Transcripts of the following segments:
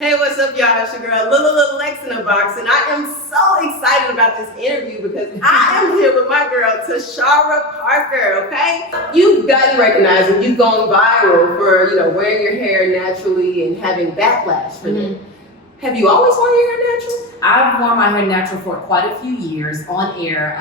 Hey, what's up, y'all? It's your girl, Little Lex in a Box, and I am so excited about this interview because I am here with my girl, Tashara Parker, okay? You've gotten recognized and you've gone viral for, wearing your hair naturally and having backlash for that. Have you always worn your hair natural? I've worn my hair natural for quite a few years on air.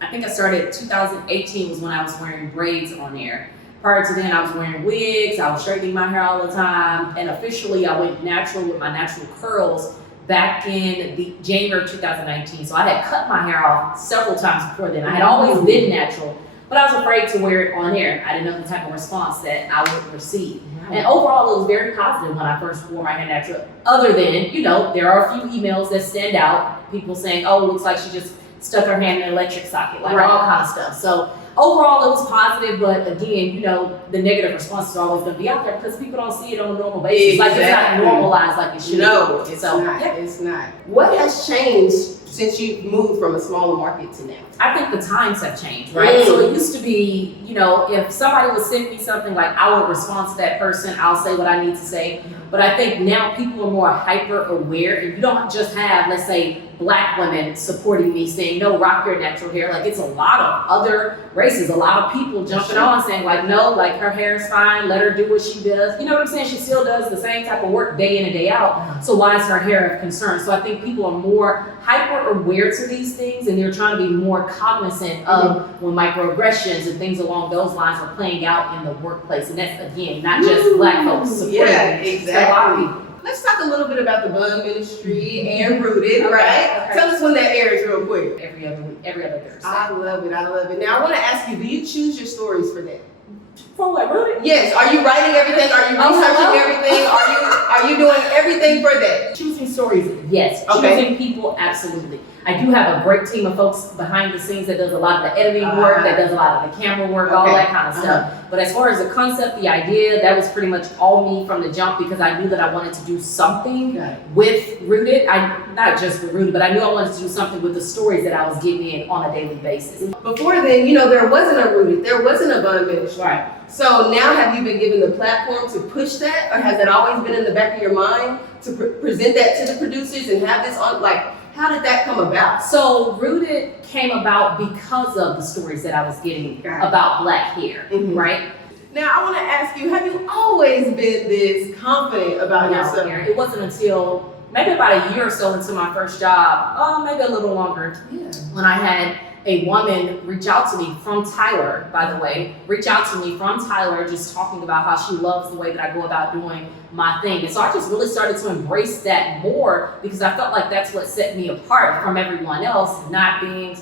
I think I started 2018 was when I was wearing braids on air. Prior to then, I was wearing wigs, I was straightening my hair all the time, and officially I went natural with my natural curls back in the January of 2019. So I had cut my hair off several times before then. I had always been natural, but I was afraid to wear it on air. I didn't know the type of response that I would receive. And overall, it was very positive when I first wore my hair natural. Other than, there are a few emails that stand out. People saying, oh, it looks like she just stuck her hand in an electric socket, like all kind of stuff. So overall, it was positive, but again, the negative responses are always going to be out there because people don't see it on a normal basis. Exactly. Like it's not normalized like it should. No, it's not. Yeah. It's not. What has changed since you've moved from a smaller market to now? I think the times have changed, right? So it used to be, if somebody would send me something, like I would respond to that person, I'll say what I need to say. But I think now people are more hyper aware, and you don't just have, let's say, Black women supporting me saying, no, rock your natural hair. Like it's a lot of other races, a lot of people jumping on saying like, no, like her hair is fine, let her do what she does. You know what I'm saying? She still does the same type of work day in and day out. So why is her hair of concern? So I think people are more hyper aware to these things, and they're trying to be more cognizant of when microaggressions and things along those lines are playing out in the workplace. And that's, again, not just Black folks supporting exactly. a lot of people. Let's talk a little bit about the Bud Ministry and Rooted, right? Okay. Tell us when that airs real quick. Every other week, every other Thursday. I love it. Now, I want to ask you, do you choose your stories for that? For what, Rooted? Yes. Are you writing everything? Are you researching everything? Are you doing everything for that? Choosing stories, yes. Okay. Choosing people, absolutely. I do have a great team of folks behind the scenes that does a lot of the editing work, that does a lot of the camera work, all that kind of stuff. But as far as the concept, the idea, that was pretty much all me from the jump because I knew that I wanted to do something with Rooted. Not just with Rooted, but I knew I wanted to do something with the stories that I was getting in on a daily basis. Before then, there wasn't a Rooted, there wasn't a Bud Ministry. Right. So now have you been given the platform to push that, or has that always been in the back of your mind to present that to the producers and have this on, how did that come about? So Rooted came about because of the stories that I was getting about Black hair, right? Now I want to ask you, have you always been this confident about yourself? It wasn't until maybe about a year or so into my first job, maybe a little longer, when I had a woman reach out to me from Tyler, by the way, just talking about how she loves the way that I go about doing my thing. And so I just really started to embrace that more because I felt like that's what set me apart from everyone else, not being,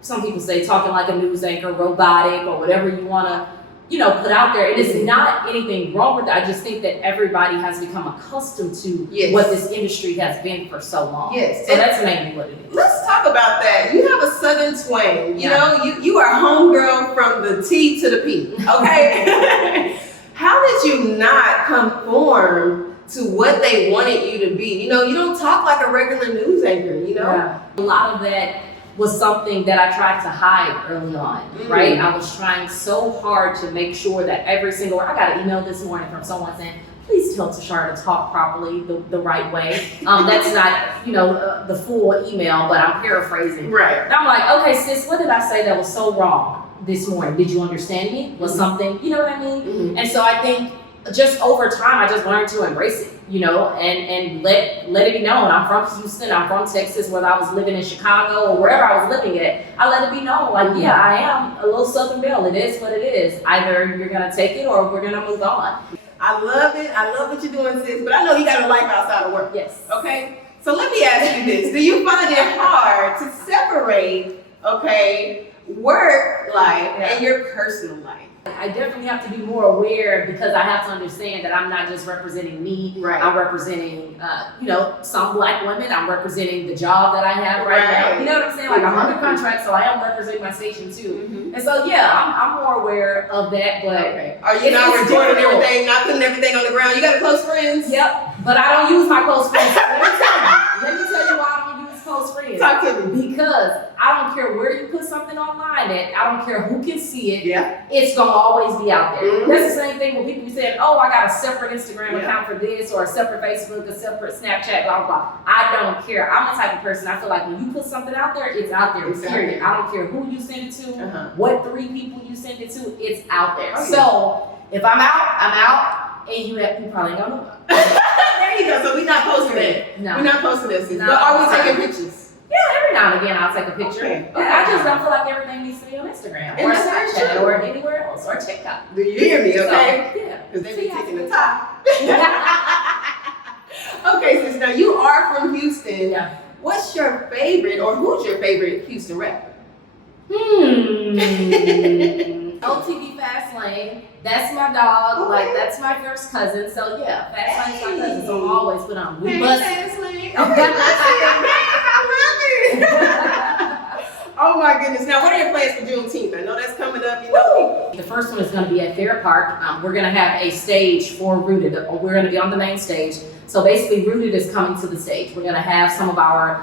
some people say talking like a news anchor, robotic, or whatever you want to, put out there. It is not anything wrong with it. I just think that everybody has become accustomed to what this industry has been for so long. Yes. So that's mainly what it is. Let's talk about that. You have a Southern twang. You know, you are a homegirl from the T to the P, okay? How did you not conform to what they wanted you to be? You don't talk like a regular news anchor, Yeah. A lot of that was something that I tried to hide early on, right? I was trying so hard to make sure that every single word. I got an email this morning from someone saying, please tell Tashara to talk properly, the right way. That's not, the full email, but I'm paraphrasing. Right. And I'm like, okay, sis, what did I say that was so wrong this morning? Did you understand me? Was something, you know what I mean? And so I think just over time, I just learned to embrace it, and let it be known. I'm from Houston, I'm from Texas, whether I was living in Chicago or wherever I was living at, I let it be known, I am a little Southern belle. It is what it is. Either you're gonna take it or we're gonna move on. I love it. I love what you're doing, sis, but I know you got a life outside of work. Yes. Okay? So let me ask you this. Do you find it hard to separate, work life and your personal life? I definitely have to be more aware because I have to understand that I'm not just representing me. Right. I'm representing, some Black women. I'm representing the job that I have right now. You know what I'm saying? Like I'm under contract, so I am representing my station too. And so I'm more aware of that. But are you not recording everything, not putting everything on the ground? You got close friends? Yep. But I don't use my close friends. Let me tell you why I don't use close friends. is. Talk to me. Because I don't care where you put something online at, I don't care who can see it, Yeah. it's gonna always be out there. Mhm. That's the same thing when people be saying, oh, I got a separate Instagram Yeah. account for this, or a separate Facebook, a separate Snapchat, blah, blah, blah. I don't care. I'm the type of person, I feel like when you put something out there, it's out there, It's out period. there. I don't care who you send it to, Uh-huh. what 3 people you send it to, it's out there. Oh, yeah. So if I'm out, I'm out, and you probably don't know. There you go. So we're not posting that. No. We're not posting this. No. But are we taking pictures? Yeah, every now and again I'll take a picture. Okay. But I just don't feel like everything needs to be on Instagram And or that's very Snapchat true. or anywhere else or TikTok. Do you hear me? Okay. So, yeah. Because they be See, taking the I- top. Okay, sis. Now you are from Houston. Yeah. What's your favorite, or who's your favorite Houston rapper? OTV Fast Lane. That's my dog. Okay. Like that's my first cousin. So yeah, Fast Lane's my cousin. So I'm always put on. We Hey, bust. Fast Lane. Okay, I love it. Oh my goodness. Now, what are your plans for Juneteenth? I know that's coming up. You know. The first one is going to be at Fair Park. We're going to have a stage for Rooted. We're going to be on the main stage. So basically, Rooted is coming to the stage. We're going to have some of our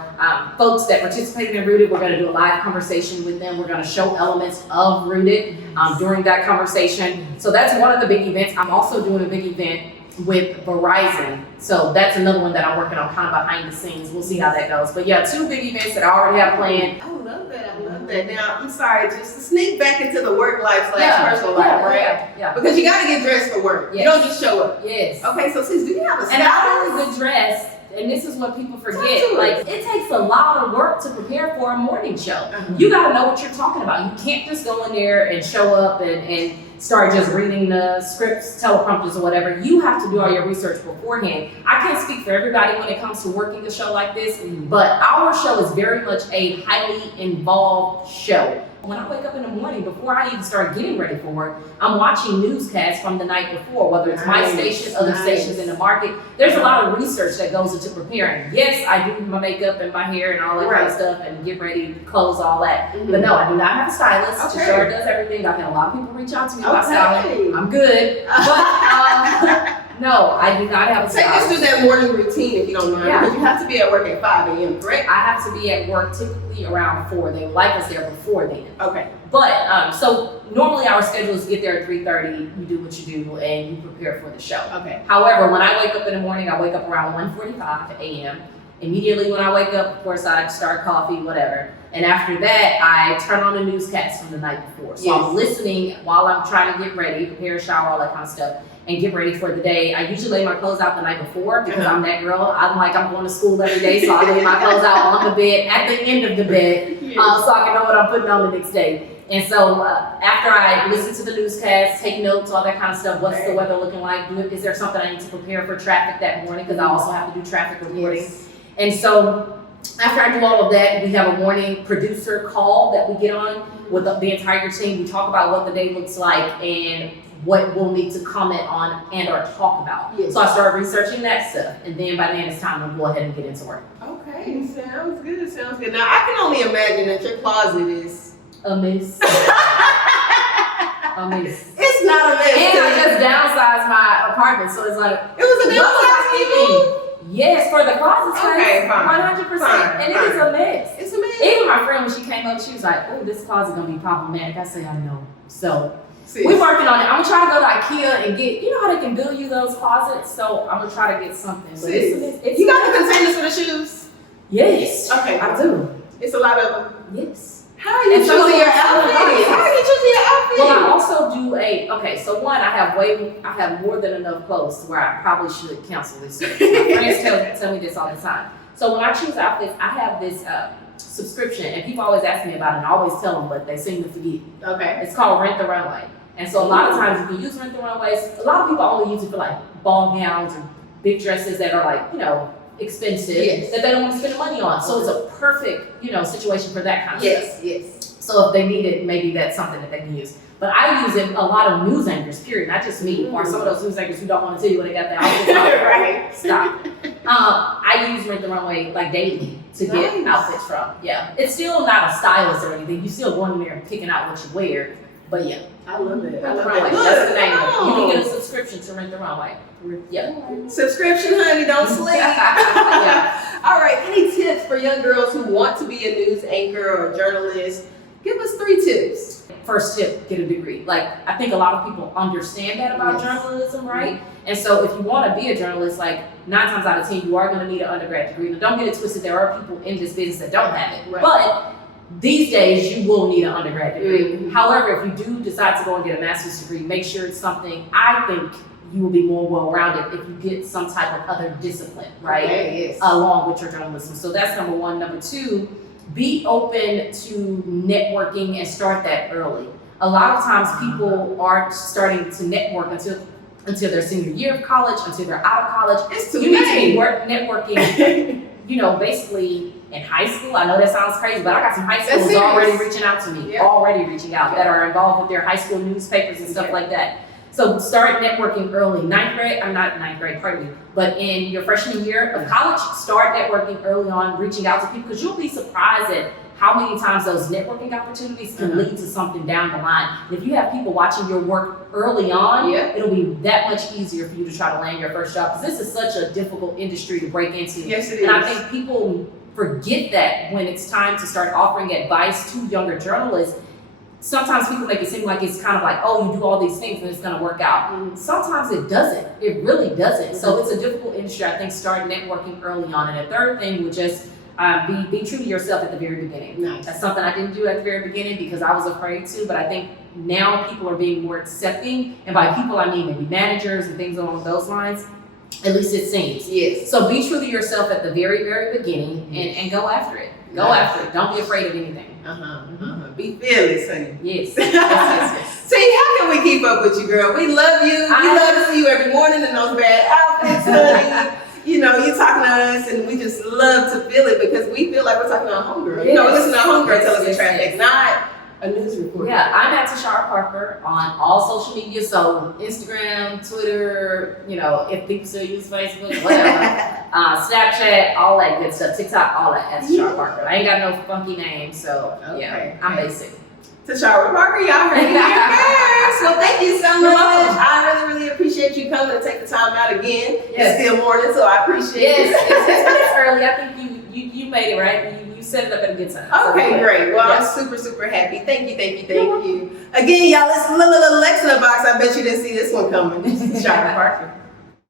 folks that participated in Rooted. We're going to do a live conversation with them. We're going to show elements of Rooted during that conversation. So that's one of the big events. I'm also doing a big event with Verizon. So that's another one that I'm working on kind of behind the scenes. We'll see how that goes. But yeah, 2 big events that I already have planned. I love that. I love that. Now, I'm sorry, just to sneak back into the work life / personal life, right? Yeah. Because you got to get dressed for work. Yes. You don't just show up. Yes. Okay, so sis, do you have a And not stylist? only the dress, and this is what people Talk forget, to like us. it takes a lot of work to prepare for a morning show. Uh-huh. You gotta know what you're talking about. You can't just go in there and show up and start just reading the scripts, teleprompters, or whatever. You have to do all your research beforehand. I can't speak for everybody when it comes to working a show like this, but our show is very much a highly involved show. When I wake up in the morning, before I even start getting ready for work, I'm watching newscasts from the night before, whether it's my Nice, station, other nice. stations in the market. There's a lot of research that goes into preparing. Yes, I do my makeup and my hair and all that kind of stuff and get ready, clothes, all that. Mhm. But no, I do not have a stylist. Okay. Tashara does everything. I've had a lot of people reach out to me about Okay. styling. I'm good. But no, I do not have a Take us stylist. through that morning routine if you don't mind, Yeah. because you have to be at work at 5 a.m., correct? I have to be at work typically around 4. They would like us there before then. Okay. But so normally our schedule is get there at 3:30. You do what you do and you prepare for the show. Okay. However, when I wake up in the morning, I wake up around 1:45 a.m. Immediately when I wake up, of course, I start coffee, whatever. And after that, I turn on the newscast from the night before. So Yes. I'm listening while I'm trying to get ready, prepare, shower, all that kind of stuff, and get ready for the day. I usually lay my clothes out the night before because I'm that girl. I'm going to school every day, so I lay my clothes out on the bed at the end of the bed so I can know what I'm putting on the next day. And so after I listen to the newscast, take notes, all that kind of stuff, what's the weather looking like? Is there something I need to prepare for traffic that morning? Because I also have to do traffic reporting. Yes. And so after I do all of that, we have a morning producer call that we get on with the entire team. We talk about what the day looks like and what we'll need to comment on and or talk about. Yes. So I started researching that stuff. And then by then it's time to go ahead and get into work. Okay, sounds good, sounds good. Now, I can only imagine that your closet is... A mess. A mess. It's not a mess. And I just downsized my apartment, so it's like, It was a what was I downsizing thinking? Yes, for the closet space, Okay, fine. 100%. Fine, And it is a mess. It's a mess. Even my friend, when she came up, she was like, oh, this closet gonna be problematic. I say, I know. So Sis. we're working on it. I'm gonna try to go to IKEA and get, you know how they can build you those closets? So I'm gonna try to get something. But it's You got the containers for the shoes? Yes. Okay. I do. It's a lot of them. Yes. How are you And some choosing of your them are outfit? nice. How are you choosing your outfit? Well, I also do so one, I have more than enough clothes to where I probably should cancel this service. My friends tell me this all the time. So when I choose outfits, I have this subscription, and people always ask me about it, and I always tell them, but they seem to forget. Okay. It's called Rent the Runway. And so a lot of times you can use Rent the Runways. A lot of people only use it for like ball gowns or big dresses that are like, expensive, Yes. that they don't want to spend money on. So it's a perfect, situation for that kind of stuff. Yes. So if they need it, maybe that's something that they can use. But I use it a lot of news anchors, period, not just me, or some of those news anchors who don't want to tell you what they got their outfits on. Right. Stop. I use Rent the Runway like daily to get Nice. outfits from. Yeah. It's still not a stylist or anything. You still go in there and picking out what you wear. But yeah. I love that. Rent I the love Runway. that. That's the name of it. You can Look, get a subscription to Rent the Runway. Yeah. subscription, honey. Don't sleep. Yeah. All right, any tips for young girls who want to be a news anchor or a journalist? Give us 3 tips. First tip, get a degree. Like, I think a lot of people understand that about journalism, right? And so if you want to be a journalist, like 9 times out of 10, you are going to need an undergrad degree. Now, don't get it twisted. There are people in this business that don't have it. Right. But these days, you will need an undergrad degree. However, if you do decide to go and get a master's degree, make sure it's something, I think you will be more well-rounded if you get some type of other discipline, right? Okay, yes. Along with your journalism. So that's number 1. Number 2, be open to networking and start that early. A lot of times people aren't starting to network until their senior year of college, until they're out of college. It's too You need late. to be networking, basically in high school. I know that sounds crazy, but I got some high schools serious. already reaching out to me, Yeah. already reaching out, that are involved with their high school newspapers and stuff like that. So start networking early. Not ninth grade, pardon me, but in your freshman year of college, start networking early on, reaching out to people, because you'll be surprised at how many times those networking opportunities can lead to something down the line. And if you have people watching your work early on, it'll be that much easier for you to try to land your first job, because this is such a difficult industry to break into. Yes, it is. And I think people forget that when it's time to start offering advice to younger journalists. Sometimes people make it seem like it's kind of like, oh, you do all these things and it's going to work out. Sometimes it doesn't. It really doesn't. So it's a difficult industry. I think start networking early on. And the third thing would just be true to yourself at the very beginning. Nice. That's something I didn't do at the very beginning because I was afraid to, but I think now people are being more accepting. And by people, I mean maybe managers and things along those lines. At least it seems. Yes. So be true to yourself at the very, very beginning and go after it. Go after it. Don't be afraid of anything. Be fearless, honey. Yes. Yes. See, how can we keep up with you, girl? We love you. We love to see you every morning in those bad outfits, honey. You talking to us, and we just love to feel it because we feel like we're talking to a homegirl. Yes. We listen to a homegirl tell us in Yes. traffic, not a news reporter. Yeah, I'm at Tashara Parker on all social media, so Instagram, Twitter, if people still use Facebook, whatever, Snapchat, all that good stuff, TikTok, all that at Tashara Parker. I ain't got no funky name, so I'm basic. Tashara Parker, y'all heard it here first. Well, thank you so much. I really, really appreciate you coming and take the time out again. It's still morning, so I appreciate it. It's early. I think you made it right. You set it up at a good time. Okay, great. Well, I'm super, super happy. Thank you. Again, y'all, it's Lex in the Box. I bet you didn't see this one coming. Tashara Parker.